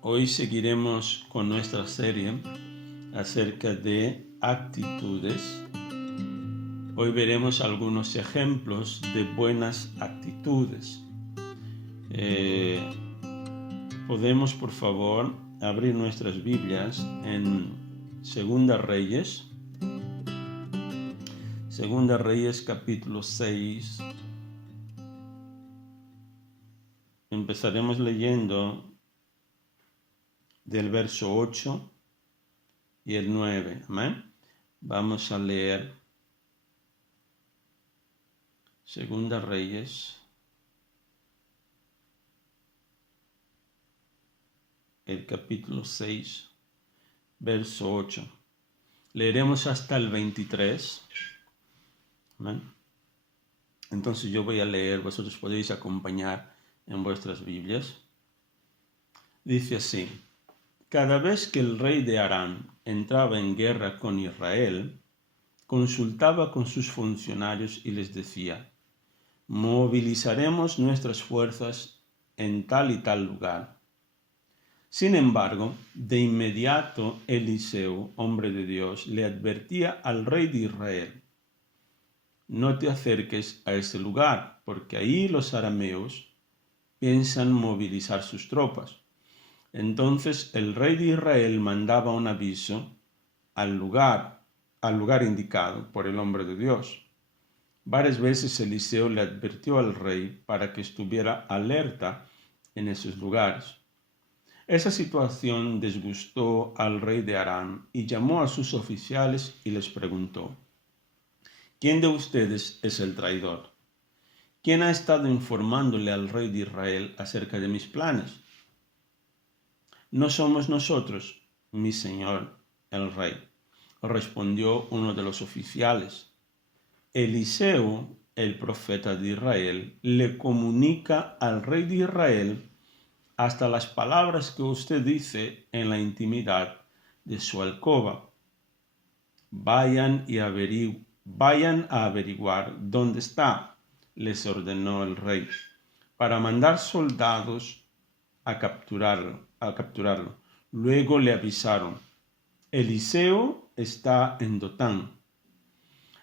Hoy seguiremos con nuestra serie acerca de actitudes. Hoy veremos algunos ejemplos de buenas actitudes. Podemos, por favor, abrir nuestras Biblias en Segunda Reyes capítulo 6. Empezaremos leyendo del verso 8 y el 9. Amén. Vamos a leer Segunda Reyes, el capítulo 6, verso 8. Leeremos hasta el 23. Amén. Entonces yo voy a leer, vosotros podéis acompañar en vuestras Biblias. Dice así: cada vez que el rey de Aram entraba en guerra con Israel, consultaba con sus funcionarios y les decía: movilizaremos nuestras fuerzas en tal y tal lugar. Sin embargo, de inmediato Eliseo, hombre de Dios, le advertía al rey de Israel: no te acerques a ese lugar, porque ahí los arameos piensan movilizar sus tropas. Entonces el rey de Israel mandaba un aviso al lugar indicado por el hombre de Dios. Varias veces Eliseo le advirtió al rey para que estuviera alerta en esos lugares. Esa situación disgustó al rey de Aram y llamó a sus oficiales y les preguntó: ¿quién de ustedes es el traidor? ¿Quién ha estado informándole al rey de Israel acerca de mis planes? No somos nosotros, mi señor el rey, respondió uno de los oficiales. Eliseo, el profeta de Israel, le comunica al rey de Israel hasta las palabras que usted dice en la intimidad de su alcoba. Vayan a averiguar dónde está, les ordenó el rey, para mandar soldados a capturarlo. Luego le avisaron: Eliseo está en Dotán.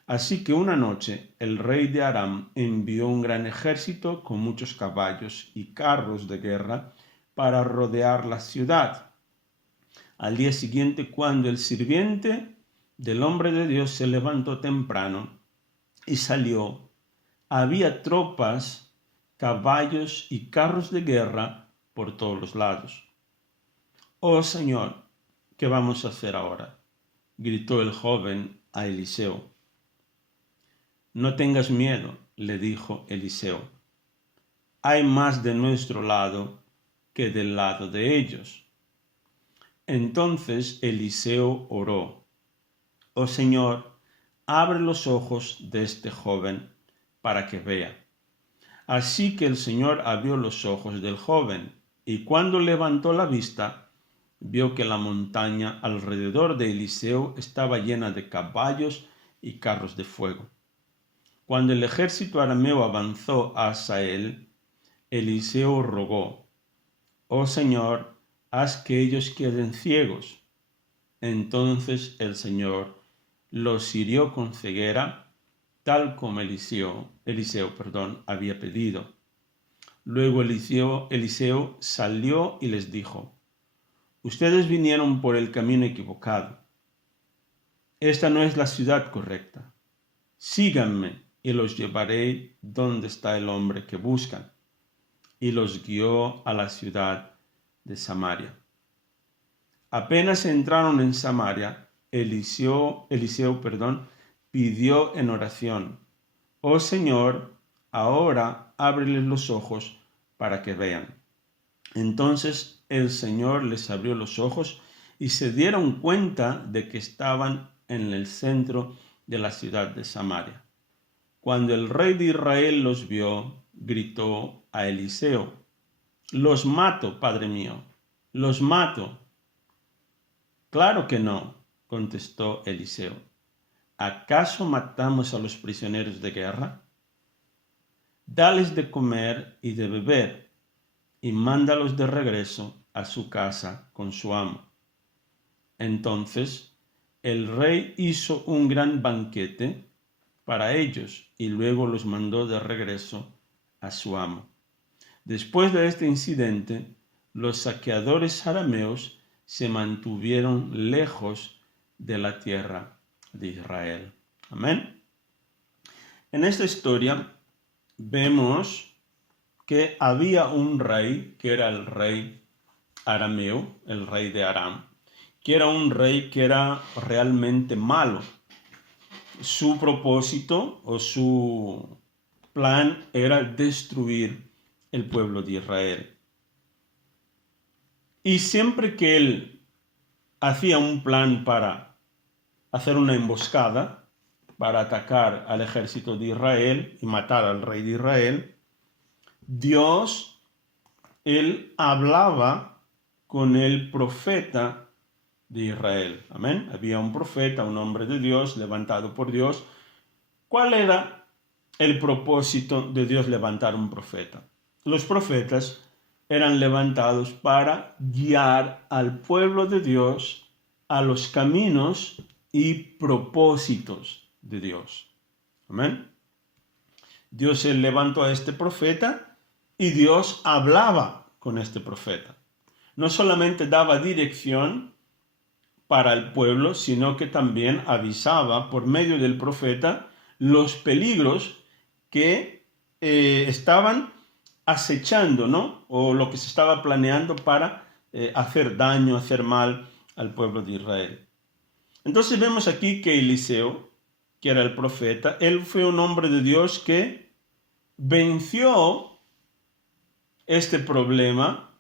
Así que una noche el rey de Aram envió un gran ejército con muchos caballos y carros de guerra para rodear la ciudad. Al día siguiente, cuando el sirviente del hombre de Dios se levantó temprano y salió, había tropas, caballos y carros de guerra por todos los lados. «Oh Señor, ¿qué vamos a hacer ahora?», gritó el joven a Eliseo. «No tengas miedo», le dijo Eliseo. «Hay más de nuestro lado que del lado de ellos». Entonces Eliseo oró: «Oh Señor, abre los ojos de este joven para que vea». Así que el Señor abrió los ojos del joven, y cuando levantó la vista, vio que la montaña alrededor de Eliseo estaba llena de caballos y carros de fuego. Cuando el ejército arameo avanzó hacia él, Eliseo rogó: «Oh Señor, haz que ellos queden ciegos». Entonces el Señor los hirió con ceguera, tal como Eliseo había pedido. Luego Eliseo salió y les dijo: «Ustedes vinieron por el camino equivocado. Esta no es la ciudad correcta. Síganme y los llevaré donde está el hombre que buscan». Y los guió a la ciudad de Samaria. Apenas entraron en Samaria, Eliseo pidió en oración: «Oh Señor, ahora ábreles los ojos para que vean». Entonces el Señor les abrió los ojos y se dieron cuenta de que estaban en el centro de la ciudad de Samaria. Cuando el rey de Israel los vio, gritó a Eliseo: «Los mato, padre mío, los mato». «Claro que no», contestó Eliseo. «¿Acaso matamos a los prisioneros de guerra? Dales de comer y de beber». y mándalos de regreso a su casa con su amo. Entonces el rey hizo un gran banquete para ellos y luego los mandó de regreso a su amo. Después de este incidente, los saqueadores arameos se mantuvieron lejos de la tierra de Israel. Amén. En esta historia vemos que había un rey, que era el rey arameo, el rey de Aram, que era un rey que era realmente malo. Su propósito o su plan era destruir el pueblo de Israel. Y siempre que él hacía un plan para hacer una emboscada, para atacar al ejército de Israel y matar al rey de Israel, Dios, él hablaba con el profeta de Israel. Amén. Había un profeta, un hombre de Dios, levantado por Dios. ¿Cuál era el propósito de Dios levantar un profeta? Los profetas eran levantados para guiar al pueblo de Dios a los caminos y propósitos de Dios. Amén. Dios levantó a este profeta y Dios hablaba con este profeta. No solamente daba dirección para el pueblo, sino que también avisaba por medio del profeta los peligros que estaban acechando, ¿no? O lo que se estaba planeando para hacer daño, hacer mal al pueblo de Israel. Entonces vemos aquí que Eliseo, que era el profeta, él fue un hombre de Dios que venció este problema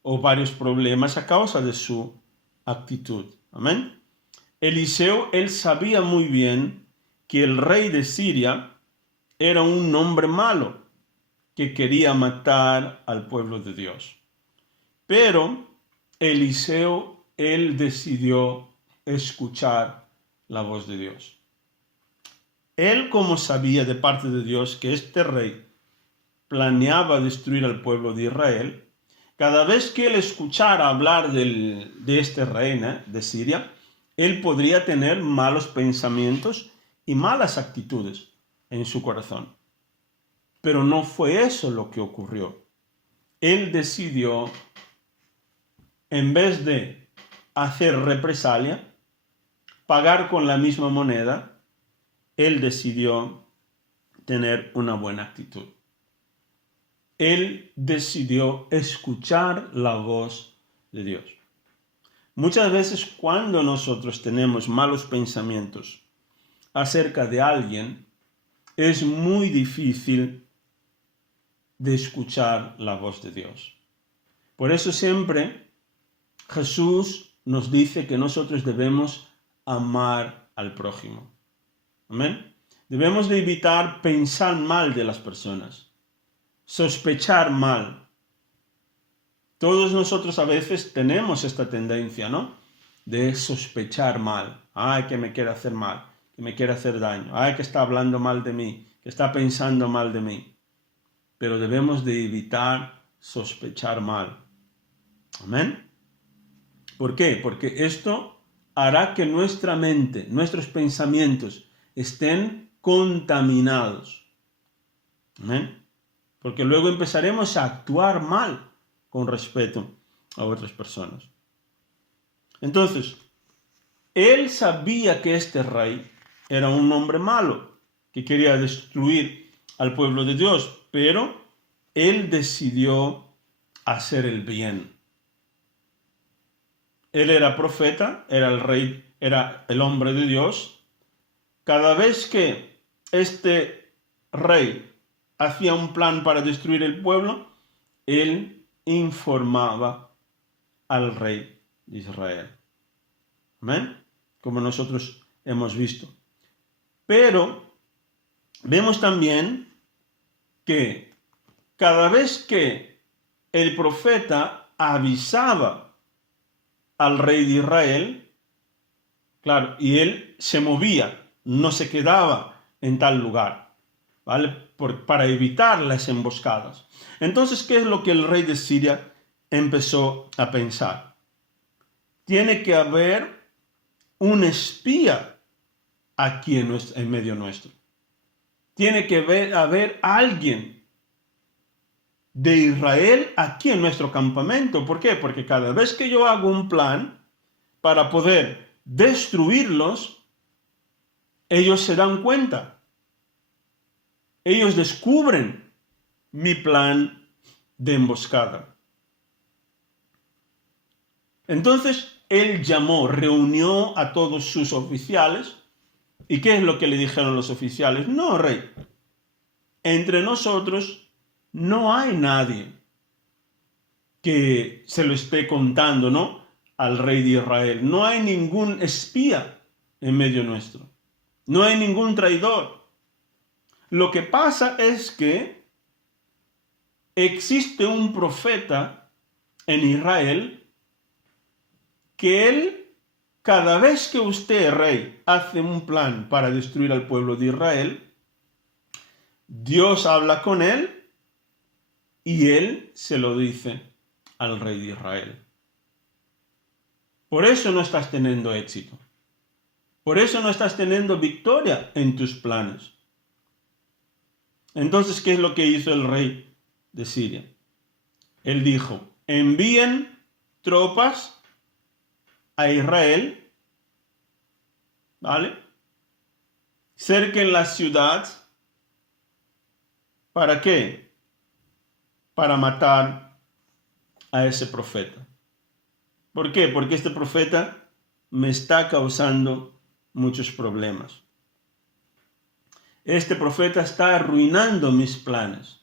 o varios problemas a causa de su actitud. Amén. Eliseo, él sabía muy bien que el rey de Siria era un hombre malo que quería matar al pueblo de Dios. Pero Eliseo, él decidió escuchar la voz de Dios. Él, como sabía de parte de Dios que este rey planeaba destruir al pueblo de Israel, cada vez que él escuchara hablar de este rey de Siria, él podría tener malos pensamientos y malas actitudes en su corazón. Pero no fue eso lo que ocurrió. Él decidió, en vez de hacer represalia, pagar con la misma moneda, él decidió tener una buena actitud. Él decidió escuchar la voz de Dios. Muchas veces cuando nosotros tenemos malos pensamientos acerca de alguien, es muy difícil de escuchar la voz de Dios. Por eso siempre Jesús nos dice que nosotros debemos amar al prójimo. Amén. Debemos de evitar pensar mal de las personas, sospechar mal. Todos nosotros a veces tenemos esta tendencia, ¿no? De sospechar mal. Ay, que me quiere hacer mal, que me quiere hacer daño. Ay, que está hablando mal de mí, que está pensando mal de mí. Pero debemos de evitar sospechar mal. Amén. ¿Por qué? Porque esto hará que nuestra mente, nuestros pensamientos estén contaminados. Amén. Porque luego empezaremos a actuar mal con respecto a otras personas. Entonces, él sabía que este rey era un hombre malo, que quería destruir al pueblo de Dios, pero él decidió hacer el bien. Él era profeta, era el rey, era el hombre de Dios. Cada vez que este rey hacía un plan para destruir el pueblo, él informaba al rey de Israel. ¿Amén? Como nosotros hemos visto. Pero vemos también que cada vez que el profeta avisaba al rey de Israel, claro, y él se movía, no se quedaba en tal lugar, ¿vale? para evitar las emboscadas. Entonces, ¿qué es lo que el rey de Siria empezó a pensar? Tiene que haber un espía aquí en medio nuestro. Tiene que haber alguien de Israel aquí en nuestro campamento. ¿Por qué? Porque cada vez que yo hago un plan para poder destruirlos, ellos se dan cuenta. Ellos descubren mi plan de emboscada. Entonces él reunió a todos sus oficiales. ¿Y qué es lo que le dijeron los oficiales? No, rey, entre nosotros no hay nadie que se lo esté contando, ¿no?, al rey de Israel. No hay ningún espía en medio nuestro. No hay ningún traidor. Lo que pasa es que existe un profeta en Israel que él, cada vez que usted, rey, hace un plan para destruir al pueblo de Israel, Dios habla con él y él se lo dice al rey de Israel. Por eso no estás teniendo éxito. Por eso no estás teniendo victoria en tus planes. Entonces, ¿qué es lo que hizo el rey de Siria? Él dijo, envíen tropas a Israel, ¿vale? Cerquen la ciudad. ¿Para qué? Para matar a ese profeta. ¿Por qué? Porque este profeta me está causando muchos problemas. Este profeta está arruinando mis planes.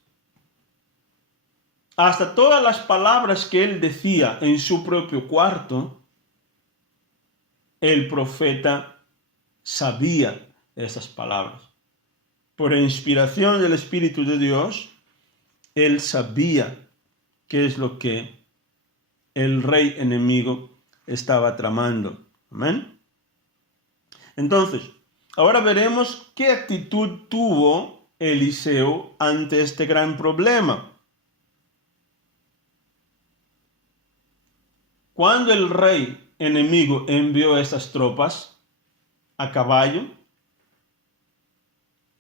Hasta todas las palabras que él decía en su propio cuarto, el profeta sabía esas palabras. Por inspiración del Espíritu de Dios, él sabía qué es lo que el rey enemigo estaba tramando. Amén. Entonces, ahora veremos qué actitud tuvo Eliseo ante este gran problema. Cuando el rey enemigo envió estas tropas a caballo,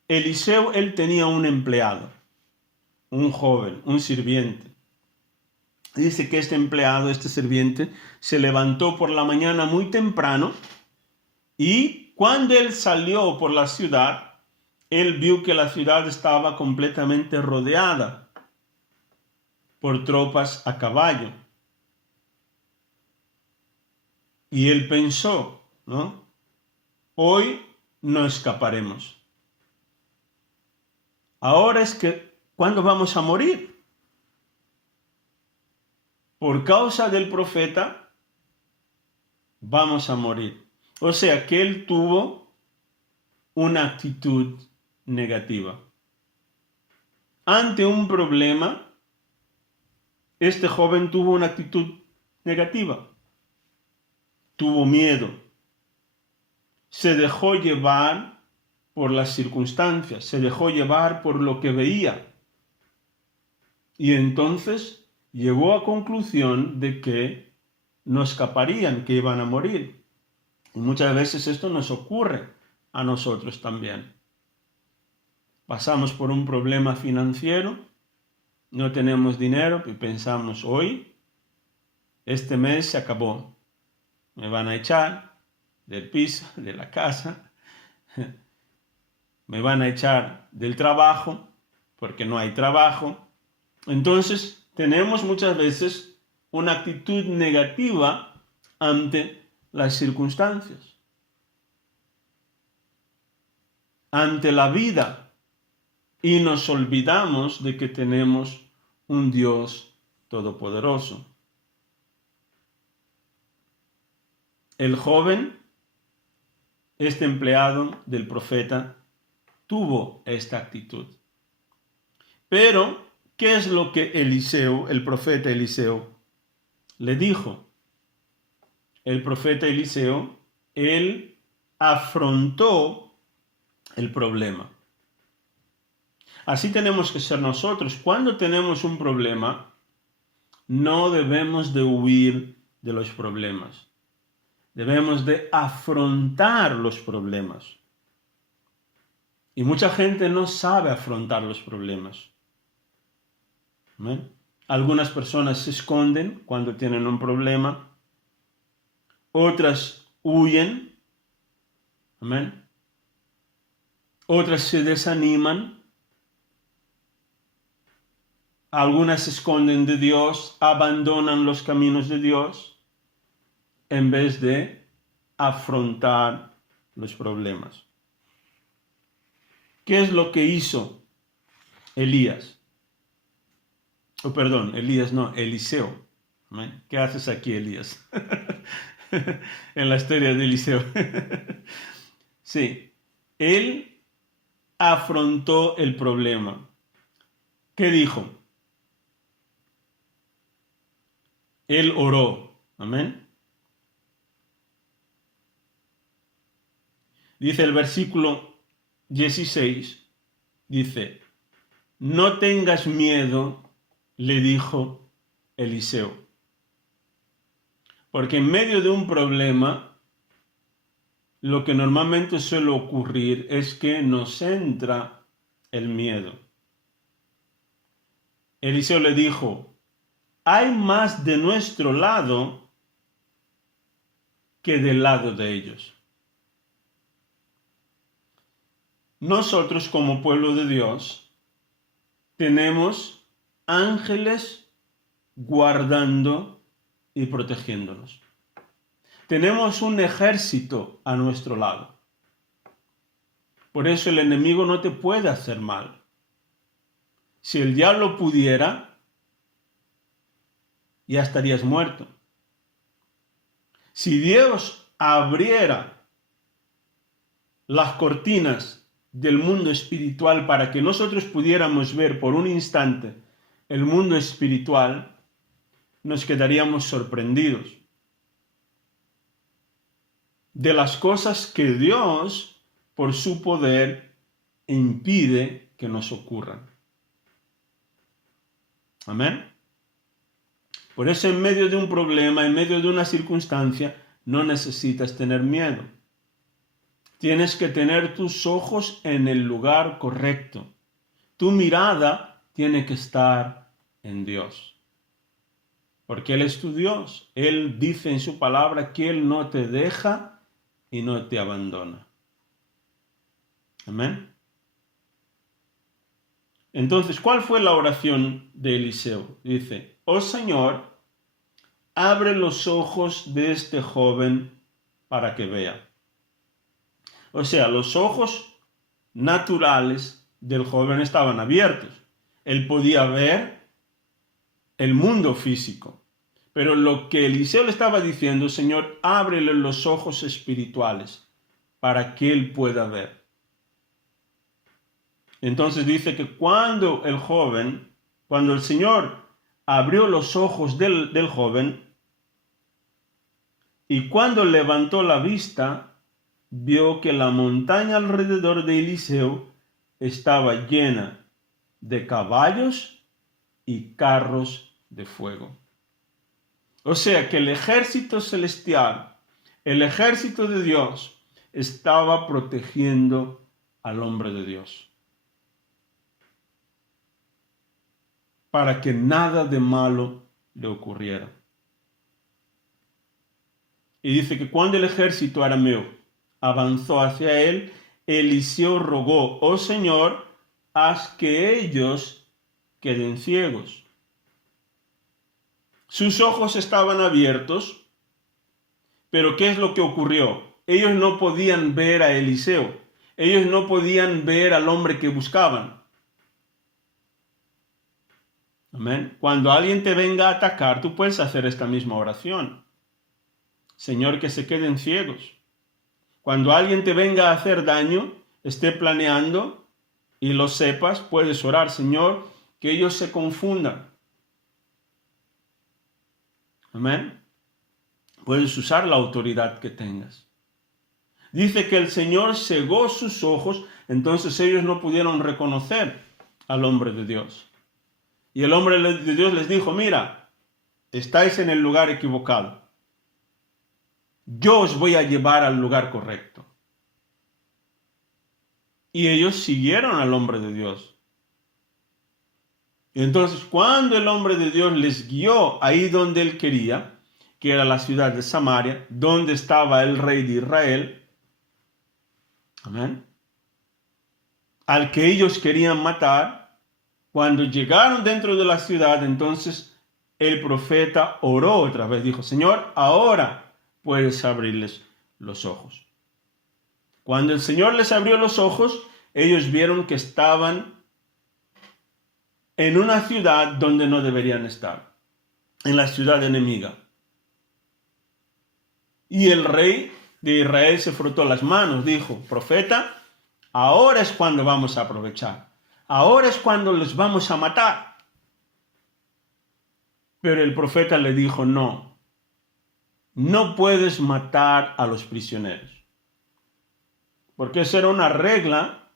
Eliseo, él tenía un empleado, un joven, un sirviente. Dice que este empleado, este sirviente, se levantó por la mañana muy temprano y cuando él salió por la ciudad, él vio que la ciudad estaba completamente rodeada por tropas a caballo. Y él pensó, ¿no? Hoy no escaparemos. Ahora es que, ¿cuándo vamos a morir? Por causa del profeta, vamos a morir. O sea que él tuvo una actitud negativa. Ante un problema, este joven tuvo una actitud negativa. Tuvo miedo. Se dejó llevar por las circunstancias, se dejó llevar por lo que veía. Y entonces llegó a conclusión de que no escaparían, que iban a morir. Y muchas veces esto nos ocurre a nosotros también. Pasamos por un problema financiero, no tenemos dinero y pensamos, hoy, este mes se acabó. Me van a echar del piso, de la casa. Me van a echar del trabajo porque no hay trabajo. Entonces, tenemos muchas veces una actitud negativa ante las circunstancias, ante la vida, y nos olvidamos de que tenemos un Dios todopoderoso. El joven, este empleado del profeta, tuvo esta actitud. Pero, ¿qué es lo que Eliseo, el profeta Eliseo, le dijo? El profeta Eliseo, él afrontó el problema. Así tenemos que ser nosotros. Cuando tenemos un problema, no debemos de huir de los problemas. Debemos de afrontar los problemas. Y mucha gente no sabe afrontar los problemas. ¿Amén? Algunas personas se esconden cuando tienen un problema. Otras huyen. Amén. Otras se desaniman. Algunas se esconden de Dios, abandonan los caminos de Dios en vez de afrontar los problemas. ¿Qué es lo que hizo Elías? Eliseo. ¿Amén? ¿Qué haces aquí, Elías? En la historia de Eliseo. Sí, él afrontó el problema. ¿Qué dijo? Él oró. Amén. Dice el versículo 16, dice, no tengas miedo, le dijo Eliseo. Porque en medio de un problema, lo que normalmente suele ocurrir es que nos entra el miedo. Eliseo le dijo, hay más de nuestro lado que del lado de ellos. Nosotros como pueblo de Dios tenemos ángeles guardando y protegiéndonos. Tenemos un ejército a nuestro lado. Por eso el enemigo no te puede hacer mal. Si el diablo pudiera, ya estarías muerto. Si Dios abriera las cortinas del mundo espiritual para que nosotros pudiéramos ver por un instante el mundo espiritual, nos quedaríamos sorprendidos de las cosas que Dios, por su poder, impide que nos ocurran. Amén. Por eso en medio de un problema, en medio de una circunstancia, no necesitas tener miedo. Tienes que tener tus ojos en el lugar correcto. Tu mirada tiene que estar en Dios. Porque Él es tu Dios. Él dice en su palabra que Él no te deja y no te abandona. Amén. Entonces, ¿cuál fue la oración de Eliseo? Dice, oh Señor, abre los ojos de este joven para que vea. O sea, los ojos naturales del joven estaban abiertos. Él podía ver el mundo físico. Pero lo que Eliseo le estaba diciendo, Señor, ábrele los ojos espirituales para que él pueda ver. Entonces dice que cuando el Señor abrió los ojos del joven y cuando levantó la vista, vio que la montaña alrededor de Eliseo estaba llena de caballos y carros de fuego. O sea que el ejército celestial, el ejército de Dios, estaba protegiendo al hombre de Dios, para que nada de malo le ocurriera. Y dice que cuando el ejército arameo avanzó hacia él, Eliseo rogó, oh Señor, haz que ellos queden ciegos. Sus ojos estaban abiertos, pero ¿qué es lo que ocurrió? Ellos no podían ver a Eliseo, ellos no podían ver al hombre que buscaban. Amén. Cuando alguien te venga a atacar, tú puedes hacer esta misma oración. Señor, que se queden ciegos. Cuando alguien te venga a hacer daño, esté planeando y lo sepas, puedes orar, Señor, que ellos se confundan. Amén. Puedes usar la autoridad que tengas. Dice que el Señor cegó sus ojos, entonces ellos no pudieron reconocer al hombre de Dios. Y el hombre de Dios les dijo, mira, estáis en el lugar equivocado. Yo os voy a llevar al lugar correcto. Y ellos siguieron al hombre de Dios. Y entonces, cuando el hombre de Dios les guió ahí donde él quería, que era la ciudad de Samaria, donde estaba el rey de Israel, amén, al que ellos querían matar, cuando llegaron dentro de la ciudad, entonces el profeta oró otra vez, dijo, Señor, ahora puedes abrirles los ojos. Cuando el Señor les abrió los ojos, ellos vieron que estaban en una ciudad donde no deberían estar, en la ciudad enemiga. Y el rey de Israel se frotó las manos, dijo, profeta, ahora es cuando vamos a aprovechar, ahora es cuando les vamos a matar. Pero el profeta le dijo, no puedes matar a los prisioneros. Porque esa era una regla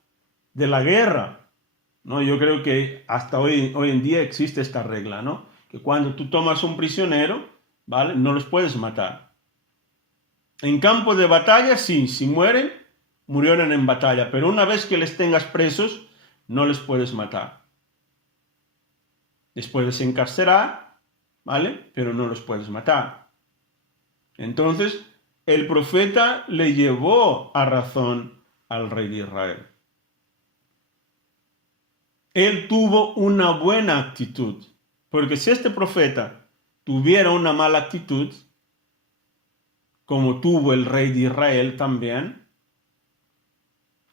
de la guerra. ¿No? Yo creo que hasta hoy en día existe esta regla, ¿no? Que cuando tú tomas un prisionero, ¿vale? No los puedes matar. En campo de batalla, sí, si mueren, murieron en batalla, pero una vez que les tengas presos, no les puedes matar. Les puedes encarcelar, ¿vale? Pero no los puedes matar. Entonces, el profeta le llevó a razón al rey de Israel. Él tuvo una buena actitud, porque si este profeta tuviera una mala actitud, como tuvo el rey de Israel también,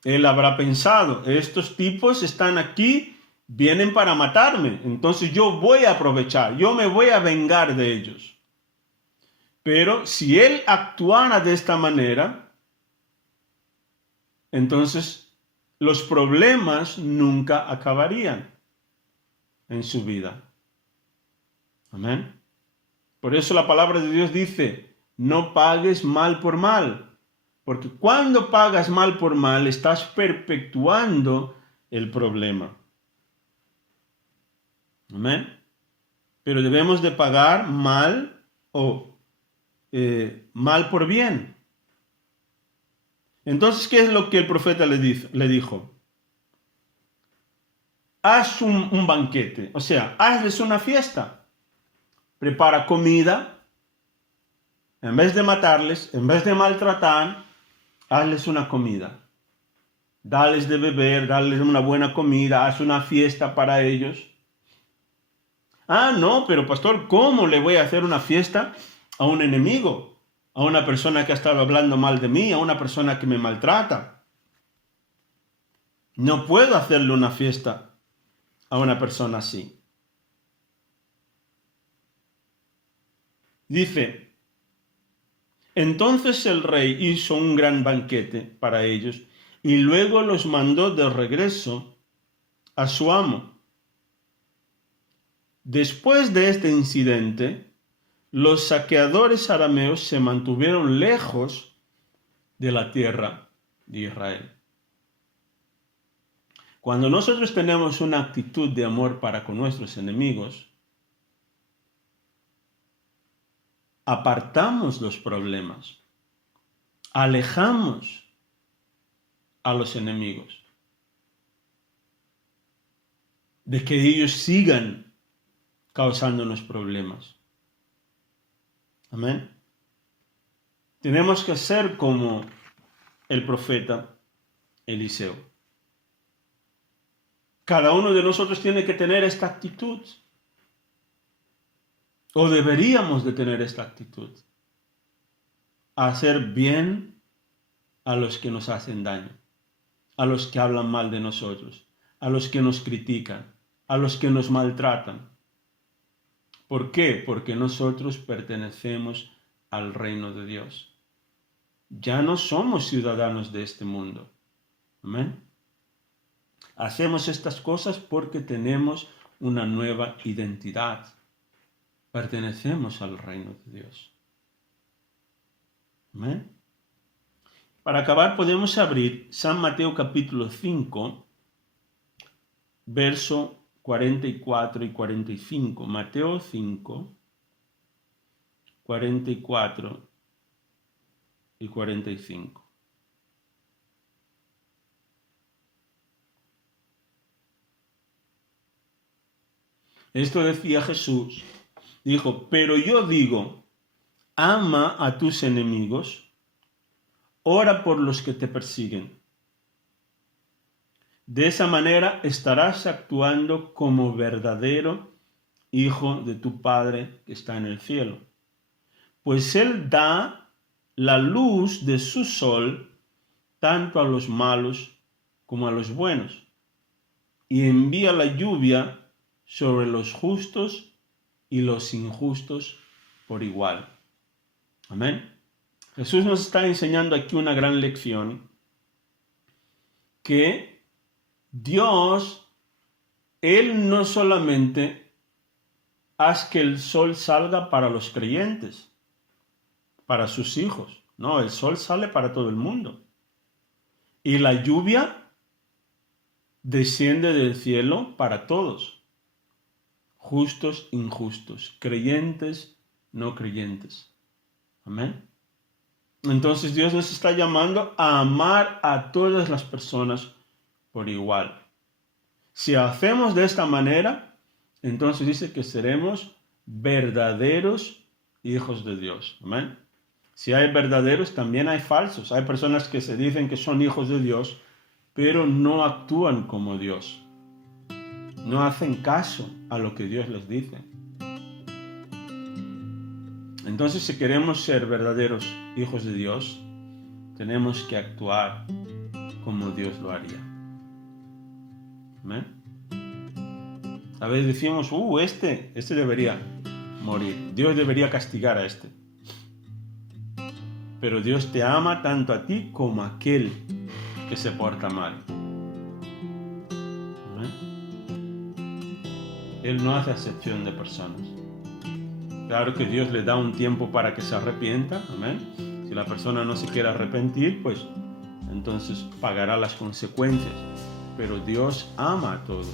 él habrá pensado, estos tipos están aquí, vienen para matarme, entonces yo voy a aprovechar, yo me voy a vengar de ellos. Pero si él actuara de esta manera, entonces los problemas nunca acabarían en su vida. Amén. Por eso la palabra de Dios dice, no pagues mal por mal. Porque cuando pagas mal por mal, estás perpetuando el problema. Amén. Pero debemos de pagar mal o mal por bien. Entonces, ¿qué es lo que el profeta le dijo? Haz un banquete, o sea, hazles una fiesta. Prepara comida, en vez de matarles, en vez de maltratar, hazles una comida. Dales de beber, dales una buena comida, haz una fiesta para ellos. Ah, no, pero pastor, ¿cómo le voy a hacer una fiesta a un enemigo? A una persona que ha estado hablando mal de mí, a una persona que me maltrata. No puedo hacerle una fiesta a una persona así. Dice, entonces el rey hizo un gran banquete para ellos y luego los mandó de regreso a su amo. Después de este incidente, los saqueadores arameos se mantuvieron lejos de la tierra de Israel. Cuando nosotros tenemos una actitud de amor para con nuestros enemigos, apartamos los problemas, alejamos a los enemigos de que ellos sigan causándonos problemas. Amén. Tenemos que ser como el profeta Eliseo. Cada uno de nosotros tiene que tener esta actitud. O deberíamos de tener esta actitud. Hacer bien a los que nos hacen daño. A los que hablan mal de nosotros. A los que nos critican. A los que nos maltratan. ¿Por qué? Porque nosotros pertenecemos al reino de Dios. Ya no somos ciudadanos de este mundo. Amén. Hacemos estas cosas porque tenemos una nueva identidad. Pertenecemos al reino de Dios. Amén. Para acabar podemos abrir San Mateo capítulo 5, verso 44 y 45. Mateo 5, 44 y 45. Esto decía Jesús. Dijo, pero yo digo, ama a tus enemigos, ora por los que te persiguen. De esa manera estarás actuando como verdadero hijo de tu Padre que está en el cielo. Pues Él da la luz de su sol tanto a los malos como a los buenos, y envía la lluvia sobre los justos y los injustos por igual. Amén. Jesús nos está enseñando aquí una gran lección, que Dios, Él no solamente hace que el sol salga para los creyentes, para sus hijos. No, el sol sale para todo el mundo. Y la lluvia desciende del cielo para todos. Justos, injustos, creyentes, no creyentes. Amén. Entonces Dios nos está llamando a amar a todas las personas por igual. Si hacemos de esta manera, entonces dice que seremos verdaderos hijos de Dios. Amén. Si hay verdaderos, también hay falsos. Hay personas que se dicen que son hijos de Dios, pero no actúan como Dios. No hacen caso a lo que Dios les dice. Entonces, si queremos ser verdaderos hijos de Dios, tenemos que actuar como Dios lo haría. ¿Amén? A veces decimos, este debería morir. Dios debería castigar a este. Pero Dios te ama tanto a ti como a aquel que se porta mal. ¿Amén? Él no hace acepción de personas. Claro que Dios le da un tiempo para que se arrepienta. Amén. Si la persona no se quiere arrepentir, pues entonces pagará las consecuencias. Pero Dios ama a todos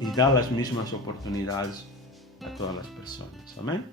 y da las mismas oportunidades a todas las personas. Amén.